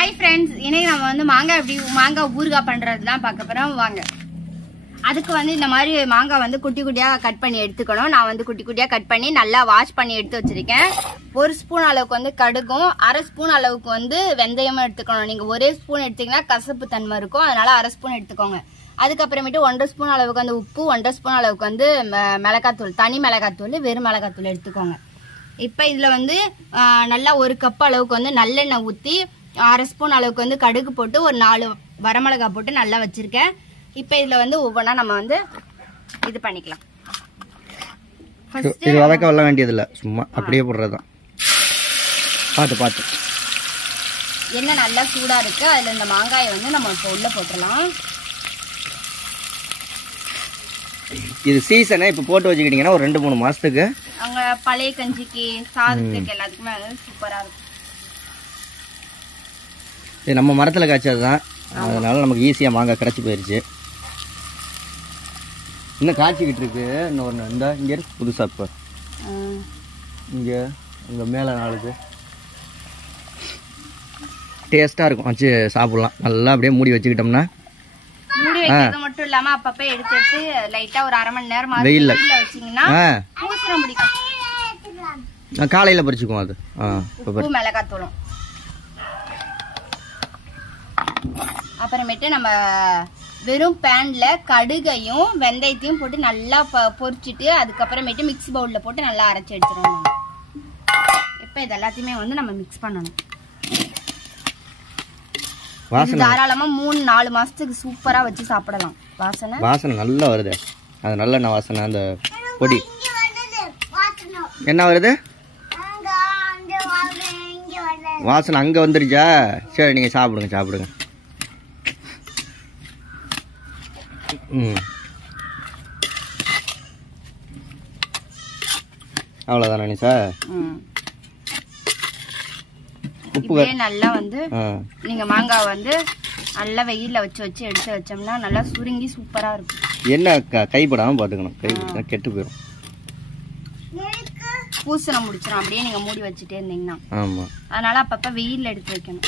Hi friends, இன்னைக்கு நம்ம வந்து மாங்காய் ஊறுகாய் பண்றது தான் பார்க்க போறோம். வாங்க. அதுக்கு வந்து இந்த மாதிரி மாங்காய் வந்து குட்டி குட்டியா கட் பண்ணி எடுத்துக்கணும். நான் வந்து குட்டி குட்டியா கட் பண்ணி நல்லா வாஷ் பண்ணி எடுத்து வச்சிருக்கேன். 1 ஸ்பூன் அளவுக்கு வந்து கடுகும், 1/2 ஸ்பூன் அளவுக்கு வந்து வெந்தயமும் எடுத்துக்கணும். நீங்க ஒரே ஸ்பூன் எடுத்தீங்கன்னா கசப்பு தன்மை இருக்கும், அதனால 1/2 ஸ்பூன் எடுத்துக்கோங்க. அதுக்கப்புறமேட்டு 1/2 ஸ்பூன் அளவுக்கு வந்து உப்பு, 1/2 ஸ்பூன் அளவுக்கு வந்து மிளகாத்தூள், தனி மிளகாத்தூள், வெறும் மிளகாத்தூள் எடுத்துக்கோங்க. இப்போ இதில் வந்து நல்லா 1 கப் அளவுக்கு வந்து நல்லெண்ணெய் ஊற்றி 1/2 ஸ்பூன் அளவுக்கு வந்து கடுகு போட்டு ஒரு 4 வரமிளகாய் போட்டு நல்லா வச்சிருக்கேன். இப்போ இதில் வந்து ஒவ்வொன்றா நம்ம வந்து இது பண்ணிக்கலாம். இது வதக்க வெல்ல வேண்டியதில்லை, சும்மா அப்படியே போடுறது தான். பார்த்து எண்ணெய் நல்லா சூடாக இருக்கு. அதில் இந்த மாங்காயை வந்து நம்ம இப்போ உள்ளே போட்டுடலாம். இது சீசனு, இப்போ போட்டு வச்சுக்கிட்டிங்கன்னா ஒரு 2-3 மாதத்துக்கு அங்கே பழைய கஞ்சிக்கு, சாதத்துக்கு எல்லாத்துக்குமே அது சூப்பராக இருக்கும். இது நம்ம மரத்தில் காய்ச்சது தான், அதனால நமக்கு ஈஸியாக மாங்காய் கிடச்சி போயிடுச்சு. இன்னும் காய்ச்சிக்கிட்டு இருக்கு. இன்னொன்று இந்த இங்கே இருக்கு புதுசாக. இப்போ இங்கே மேலே நாளுக்கு டேஸ்ட்டாக இருக்கும், வச்சு சாப்பிட்லாம். நல்லா அப்படியே மூடி வச்சுக்கிட்டோம்னா மூடி வைக்கிறது மட்டும் இல்லாமல் அப்பப்போ எடுத்து லைட்டாக ஒரு 1/2 மணி நேரம் வெயிலில் வச்சிங்கன்னா பூசணம் பிடிக்கும். காலையில் பறிச்சுக்குவோம். அது உப்பு மிளகாத்தூளும் அப்புறமேட்டு நம்ம வெறும் பேன்ல கடுகையும் வெந்தயத்தையும் போட்டு நல்லா பொரிச்சிட்டு அதுக்கப்புறமேட்டு மிக்ஸி பவுல்ல போட்டு நல்லா அரைச்சி எடுத்துடணும். இப்போ இது எல்லாத்தையுமே வந்து நம்ம மிக்ஸ் பண்ணணும். தாராளமா 3-4 மாசத்துக்கு சூப்பரா வச்சு சாப்பிடலாம். வாசனை நல்லா வருது. அது நல்ல வாசனை. அந்த பொடி என்ன வருது? வாசனை அங்க வந்துருச்சா? சரி, நீங்க சாப்பிடுங்க. அவ்வளவுதானே நிஷா? உப்பு நல்லா வந்து நீங்க மாங்காய் வந்து நல்லா வெயில்ல வச்சு எடுத்து வச்சோம்னா நல்லா சுருங்கி சூப்பரா இருக்கும். என்ன கைப்படாம பாத்துக்கணும், கைப்பட்டா கெட்டு போயிடும், பூசணம் முடிச்சிடும். அப்படியே நீங்க மூடி வச்சுட்டே இருந்தீங்கன்னா. ஆமா, அதனால அப்பப்ப வெயில்ல எடுத்து வைக்கணும்.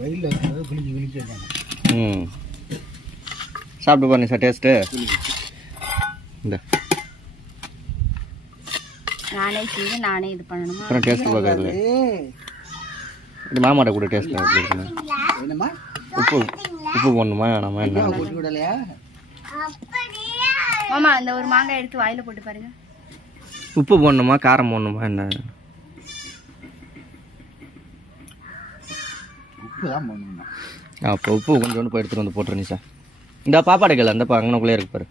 வெயில்ல வைக்கிறது குளிச்சு வைக்கணும். சாப்பிட்டு பாருங்க சார், டேஸ்ட். இந்த நானே செஞ்சு நானே இது பண்ணணுமா? அப்புறம் டேஸ்ட் பார்க்கறதுல இது மாமாட்ட கூட டேஸ்ட் என்னமா? உப்பு போடணுமா? நம்ம என்ன போட்டு விடலையா மாமா? அந்த ஒரு மாங்காய் எடுத்து வாயில போட்டு பாருங்க. உப்பு போடணுமா காரம் போடணுமா? என்ன உப்பு தான் போடணுமா? அப்போ உப்பு கொஞ்சோண்டு போய் எடுத்துட்டு வந்து போட்டுருங்க சார். இந்த பாப்பாடை கேள அந்த அங்கனக்குள்ளே இருக்கு பாரு.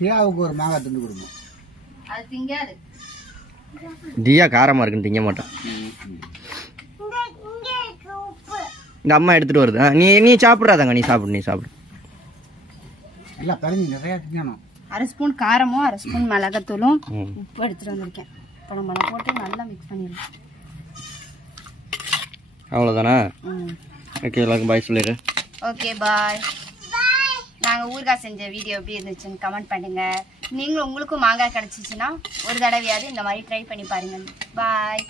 தியாவுக்கு ஒரு மாங்காய் திண்டு கொடுங்க. அது திங்காது. தியா காரமா இருக்குன்னு திங்க மாட்டான். இந்த அம்மா எடுத்துட்டு வருது. நீ சாப்பிடாதாங்க, நீ சாப்பிடு. எல்லாம் கரைஞ்சி நிறைய திங்கணும். 1/2 ஸ்பூன் காரமும் 1/2 ஸ்பூன் மிளகாத்தூளும் உப்பு எடுத்துட்டு வந்திருக்கேன். இப்போ நம்ம அதை போட்டு நல்லா மிக்ஸ் பண்ணிடலாம். அவ்வளோதானா? ஓகே, எல்லாருக்கும் பாய் சொல்லிடு. ஓகே, பாய். நாங்கள் ஊறுகாய் செஞ்ச வீடியோ எப்படி இருந்துச்சுன்னு கமெண்ட் பண்ணுங்க. நீங்களும் உங்களுக்கும் மாங்காய் கிடச்சிச்சின்னா ஒரு தடவையாவது இந்த மாதிரி ட்ரை பண்ணி பாருங்க. பாய்.